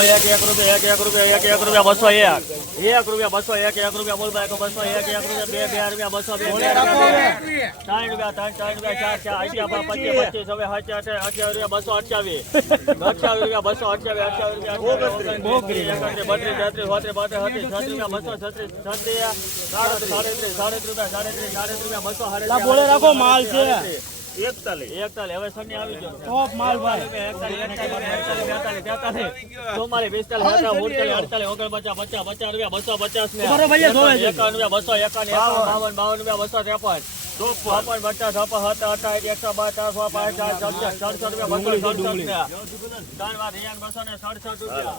એક એક રૂપિયા એક એક રૂપિયા એક એક રૂપિયા બસો એક. એક રૂપિયા બસો એક એક રૂપિયા બોલ ભાઈ બસો એક એક રૂપિયા બે બે રૂપિયા બસો બે. ત્રણ રૂપિયા ત્રણ ત્રણ રૂપિયા ચાર ચાર. અઠ્યા પચીસ પચીસ. હવે અઠ્યા રૂપિયા બસો અઠ્યાવીસ. અઠ્યાવીસ રૂપિયા બસો અઠ્યાવીસ અઠ્યાવીસ રૂપિયા બત્રીસ તેત્રીસ ચોત્રીસ પાંત્રીસ છત્રીસ છત્રીસ રૂપિયા બસો છત્રીસ છત્રીસ સાડત્રીસ સાડત્રીસ સાડત્રીસ રૂપિયા સાડત્રીસ સાડત્રીસ રૂપિયા બસો બોલે રાખો, માલ છે. એકતાલીસ. એકતાલીસ. હવે શનિ આવી ગયો. ટોપ માલ ભાઈ. ચોમાલી પિસ્તાલીસ અડતાલીસ ઓગણચાલીસ અડતાલીસ ઓગણપચાસ પચાસ પચાસ રૂપિયા બસો પચાસ ને બરોબર છે, જોવે છે. એકાવન રૂપિયા બસો એકાવન બાવન બાવન રૂપિયા બસો ત્રેપન. ચોપન. પચાસ છપ્પન હતા અઠાવીસ એકસો બાર પાંચ ચાર સડસઠ સડસઠ રૂપિયા બસો સડસઠ રૂપિયા ત્રણ વાર રિયાન બસો ને સડસઠ રૂપિયા.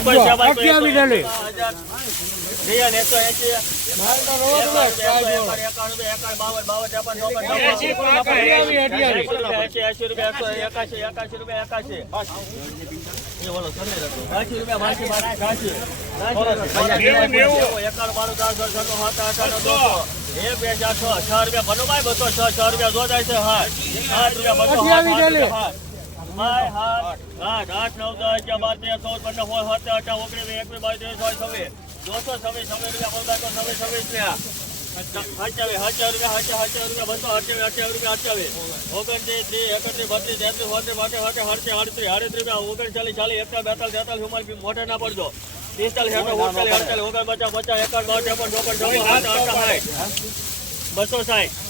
તો જી. રૂપિયા વીસ છેતાલીસ છેતાલીસ એકસો છેતાલીસ છેતાલીસ એકસો છેતાલીસ છેતાલીસ ને ત્રણ વાર પચીસ રૂપિયા એકસો છેતાલીસ. અને હો- બાય કોઈ છે, બાય કોઈ અઠ્યાવીસ ડેલી. એક, બે, ચાર, છ. છ રૂપિયા ભનુભાઈ, બસો છ, છ રૂપિયા જો જાય છે, હા. આઠ રૂપિયા, બસો, અઠ્યાવીસ ડેલી. રૂપિયા, હાથ. હાથ, આઠ, આઠ, નવ, દસ, અગિયાર, બાર, તેર, ચૌદ, પંદર, સોળ, સત્તર, અઢાર, ઓગણીસ, એકવીસ, બાવીસ, ત્રેવીસ, ચોવીસ, છવ્વીસ. દોઢસો છવ્વીસ, છવ્વીસ રૂપિયા, છવ્વીસ, છવ્વીસ બસો અઠ્યાવીસ, અઠ્યાવીસ રૂપિયા, અઠ્યાવીસ. ઓગણત્રીસ, ત્રીસ, એકત્રીસ, બત્રીસ, તેત્રીસ, અડત્રીસ, રૂપિયા, ઓગણચાલીસ, ચાલીસ, એકતાલીસ, બેતાલીસ, તેતાલીસ, ચુમ્માલીસ, મોઢે ના પડજો. પિસ્તાલીસ, છપ્પન, ઓગણચાલીસ, અડતાલીસ, ઓગણપચાસ, પચાસ, એકાવન, બાવન, ત્રેપન, ચોપન, ચોપન. બસો સાઠ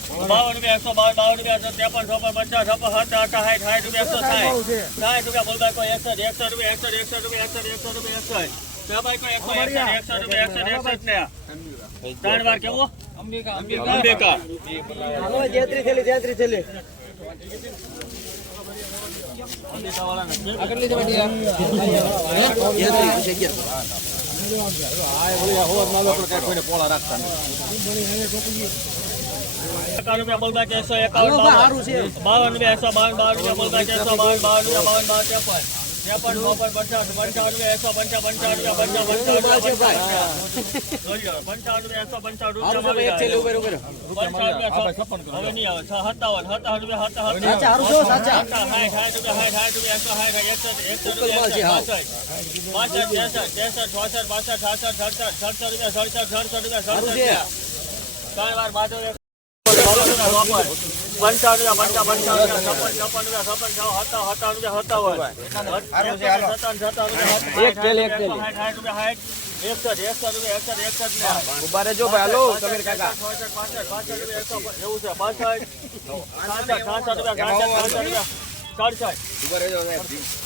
બાવીસ રૂપિયા. ત્રણ વાર એકસો ત્રણ વાર બાવન, બાવન રૂપિયા, બાવન. બાવન એકસો બાવન, બાવન રૂપિયા, ત્રેપન, ચોપન, પચાસ, છપ્પન, સત્તર, અઠ્ઠાર, સાઠ, સાઠ રૂપિયા, એકસો સાઠ. સાઠ રૂપિયા, બોલબાઈ કોઈ એકસઠ, એકસઠ રૂપિયા, એકસઠ, એકસઠ રૂપિયા, એકસઠ, એકસઠ રૂપિયા, એકસઠ. ત્યાંબાઈ કોઈ એકસો એકસઠ, એકસઠ રૂપિયા, એકસઠ, એકસઠ ને. ત્રણ વાર કેવું? અંબિકા. એકાવન રૂપિયા કે એકસો એકાવન, બાવન. રૂપિયા, એકસો બાવન, બાવન રૂપિયા બોલબાઈ કે બાવન, બાવન રૂપિયા, બાવન, બાવન, ત્રેપન. ત્રેપન, ચોપન, પચાસ, પંચાવન રૂપિયા, એકસો પંચાવન, પંચાવન રૂપિયા, પંચાવન, એકસો પંચાવન. હવે નહીં આવે. સત્તાવન, સત્તાવન સાઠ, રૂપિયા, એકસો રૂપિયા, ત્રેસઠ, ત્રેસઠ, પાસઠ, સાસઠ સડસઠ, સડસઠ રૂપિયા, સડસઠ, સડસઠ રૂપિયા, સડસઠ રૂપિયા. ત્રણ વાર બાજુ એક. પંચાવન રૂપિયા, રૂપિયા, રૂપિયા, રૂપિયા, રૂપિયા, રહેજો ભાઈ હાલો સમીર કાકા રૂપિયા, એવું છે, પાસઠ.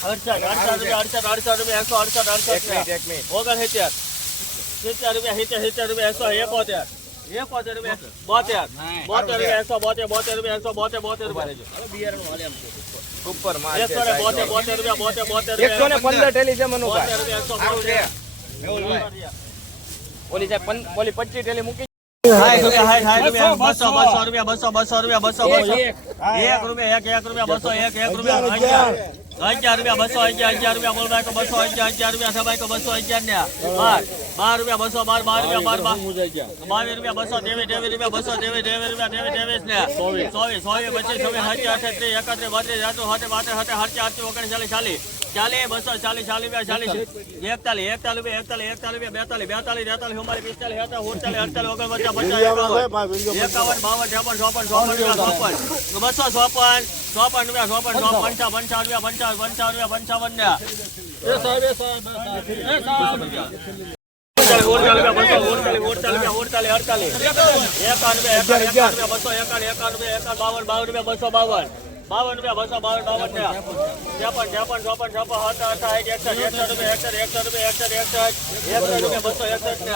રૂપિયા, રૂપિયા, રૂપિયા, રૂપિયા, એકસો અડસઠ, અડસઠ ને. એક મિનિટ ઓગણસિત્તેર. સિત્તેર રૂપિયા, સિત્તેર, સિત્તેર રૂપિયા, એકસો એકોતેર. રૂપિયા, બોતેર. રૂપિયા, એકસો બોતેર, બોતેર રૂપિયા, એકસો બોતેર, બોતેર રૂપિયા. ઉપર માલ એકસો ને બોતેર, બોતેર રૂપિયા, બોતેર, બોતેર એકસો ને પંદર ટેલી છે બોતેર મનુભાઈ રૂપિયા, એકસો બોતેર. ઓલી સાહેબ ઓલી પચીસ ટેલી મૂકી હાય રૂપિયા, હાય, હાય રૂપિયા, બસો, બસો. રૂપિયા, બસો, બસો રૂપિયા, બસો, બસો. એક. રૂપિયા, એક, એક રૂપિયા, બસો, એક, એક રૂપિયા, અગિયાર. અગિયાર. રૂપિયા, બસો, અગિયાર, અગિયાર રૂપિયા, બોલવાય તો બસો, અગિયાર, અગિયાર રૂપિયા, સબાઈ તો બસો, અગિયાર ને. બાર. રૂપિયા, બસો, બાર, બાર રૂપિયા, બાર, બાર. બાવીસ રૂપિયા, બસો, ત્રેવીસ, ત્રેવીસ રૂપિયા, બસો, ત્રેવીસ, ત્રેવીસ રૂપિયા, ત્રેવીસ, ત્રેવીસ ને ચોવીસ, ચોવીસ, પચીસ, છવ્વીસ, સત્યાવીસ, અઠ્યાવીસ, એકત્રીસ, બત્રીસ, ત્રેસઠ, સત્તર, બહાત્તર, સાચી અડતાલીસ, ઓગણીસ ચાલીસ. ચાલીસ, બસો, ચાલીસ, ચાલીસ રૂપિયા, ચાલીસ. એકતાલીસ, એકતાલીસ એકતાલીસ, એકતાલીસ બેતાલીસ, બેતાલીસ, તેતાલીસ, ચુમ્માલીસ, પિસ્તાલીસ, હતા ઓગણચાલીસ, અડતાલીસ, ઓગણ પચાસ, એકાવન. એકાવન, બાવન, ત્રેપન, ચોપન, ચોપન રૂપિયા, ચોપન. બસો ચોપન, ચોપન રૂપિયા, ચોપન, ચોપન, પંચાવન, પંચાવન રૂપિયા, પંચાવન, પંચાવન રૂપિયા, પંચાવન ને સાહેબ, સાહેબ, એ સાહેબ. એ સાહેબ રૂપિયા. ઓગણચાલીસ રૂપિયા, બસો, ઓગણચાલીસ, ઓગણચાલીસ રૂપિયા, ઓગણચાલીસ, અડતાલીસ. એકાવન રૂપિયા, એકાવન, એકાવન રૂપિયા, બસો, એકાવન, એકાવન રૂપિયા, એકાવન, બાવન, બાવન રૂપિયા, બસો બાવન. બાવન રૂપિયા બસો બાવન બાવન ને ત્રેપન ત્રેપન ચોપન છપ્પન સાત આઠ સાઠ એકસઠ એકસઠ રૂપિયા એકસઠ એકસઠ એકસઠ એકસઠ એકસઠ બસો એકસઠ ને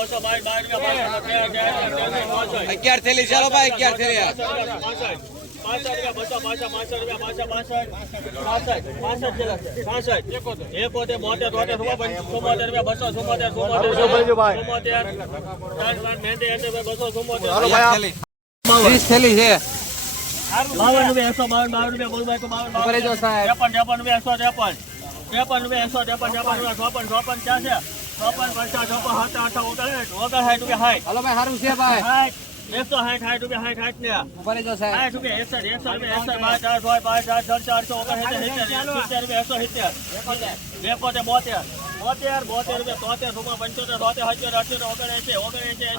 બસો બાર બાર રૂપિયા અગિયાર થેલી ચાલો ભાઈ અગિયાર થેલી થેલી છે. બાવન રૂપિયા એકસો બાવન બાવન રૂપિયા બાવન બાવન. ત્રેપન ત્રેપન રૂપિયા એકસો ત્રેપન. ત્રેપન રૂપિયા એકસો ત્રેપન ત્રેપન રૂપિયા ચોપન ચોપન ક્યાં છે? ચોપન પચાસ ચોપન સાત આઠ ઓગણ ઓગણ સાઠ રૂપિયા હાલો ભાઈ સારું છે ભાઈ. એકસો સાઠ સાઠ રૂપિયા સાઠ સાઠ ને ઉપર જો સાઠ રૂપિયા એકસઠ એકસઠ રૂપિયા એકસઠ પાંચ ચાર છ પાંચ ચાર છ ચારસો ઓગણસિત્તેર સિત્તેર સિત્તેર રૂપિયા એકસો સિત્તેર એકોતેર બોતેર બોતેર બોતેર રૂપિયા તોતેર રૂપિયા પંચોતેર તોતેર હજાર અઠ્યોતેર ઓગણએસી ઓગણએસી.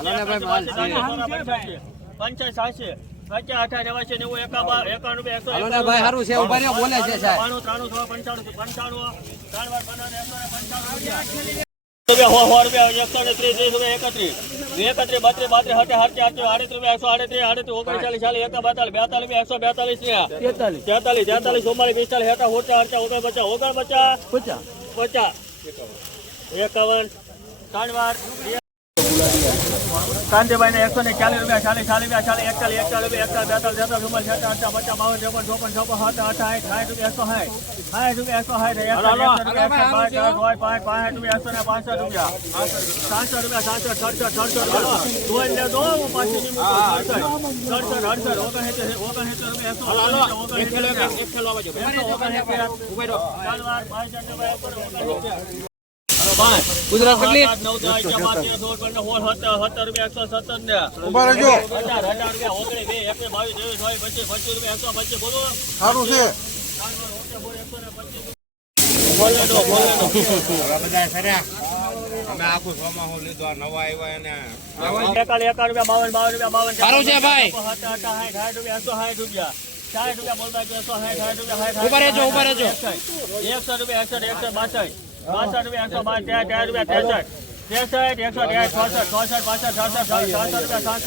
પંચાસી પંચાસી સાસી પચાસ અઠા નેવાસી નેવું એકાવન એકાવન રૂપિયા એકસો હાલો સારું છે ઊભા બોલે છે સાહેબ ત્રાણું સો પંચાણું પંચાણું ત્રણ વાર પંદર એકસો પંચાણું રૂપિયા રૂપિયા સો સો રૂપિયા એકસો ને ત્રીસ ત્રીસ રૂપિયા એકત્રીસ એકત્રીસ બત્રીસ બત્રીસ હતે હરતી આઠ આડત્રીસ એકસો આડત્રીસ આડત્રીસ ઓગણચાલીસ ચાલીસ એકા બેતાલીસ બેતાલીસ એકસો બેતાલીસ ને. તેતાલીસ. તેતાલીસ ચુમ્માલીસ પિસ્તાલીસ હેઠા હોટા હરતા ઓગણ પચાસ ઓગણ પચાસ. પચાસ. એકાવન. ત્રણ વાર. કાંતિભાઈ ને એકસો ને ચાલીસ રૂપિયા ચાલીસ ચાલીસ રૂપિયા ચાલીસ એકતાલીસ એકતાલીસ રૂપિયા એકતાલીસ બેતાલીસ તેતાલીસ ચુમ્માલીસ છેતા અઠા પચાસ બાવન ચોપન ચોપન ચોપન સાત આઠ સાઠ સાઠ રૂપિયા એકસો સાઠ. સાઠ રૂપિયા એકસો સાઠ રૂપિયા પાંચ રૂપિયા એકસો ને પાંસઠ રૂપિયા. સાતસો રૂપિયા સાતસો સડસઠ સડસઠ રૂપિયા. લે દો હું પાછી સડસઠ અડસઠ ઓગણસિત્તેર ઓગણસિત્તેર રૂપિયા એકસો ઓગણસિત્તર ઓગણસિત્તર ચાર વાર રૂપિયા ને ઓગણસિત્તર. ગુજરાત કેટલી. ઊભા રહેજો. સારું છે. સારું છે ભાઈ. રૂપિયા, રૂપિયા. રૂપિયા રૂપિયા, રૂપિયા, બાસઠ. રૂપિયા, એકસો બાર, તેર, તેર રૂપિયા, ત્રેસઠ. ત્રેસઠ, એકસો પાસઠ, રૂપિયા.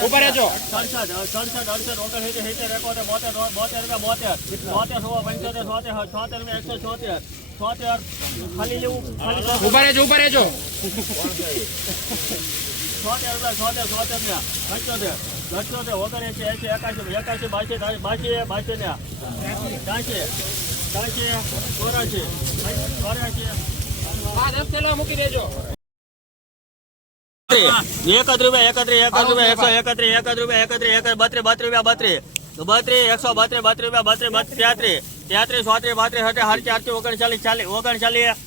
ઊભા રહેજો. સડસઠ, સડસઠ, અડસઠ, ઓગણસિત્તેર, સિત્તેર, એકોતેર, બોતેર, બોતેર રૂપિયા, બોતેર. બોતેર, સો, પંચોતેર, છોતેર, છોતેર રૂપિયા, એકસો છોતેર. છોતેર, ખાલી લેવું, ખાલી ઊભા રહેજો ઊભા રહેજો છોતેર રૂપિયા, છોતેર, છોતેર ને પંચોતેર, પંચોતેર, ઓગણએંસી, એસી એકાસી, એકાસી, બાસી, બાસી, બાસી ને ત્યાંસી, ત્યાંસી, ચોરાસી, ચોર્યાસી. મૂકી દેજો. એકત્રીસ રૂપિયા એકત્રીસ એકત્રીસ રૂપિયા એકસો એકત્રીસ એકત્રીસ રૂપિયા એકત્રીસ એક બત્રીસ બત્રીસ રૂપિયા બત્રીસ. બત્રીસ એકસો બત્રીસ બત્રીસ રૂપિયા બત્રીસ બત્રીસ તેત્રીસ તેત્રીસ ચોત્રીસ પાંત્રીસ હટે હરચી આરતી ઓગણચાલીસ ચાલીસ ઓગણચાલીસ.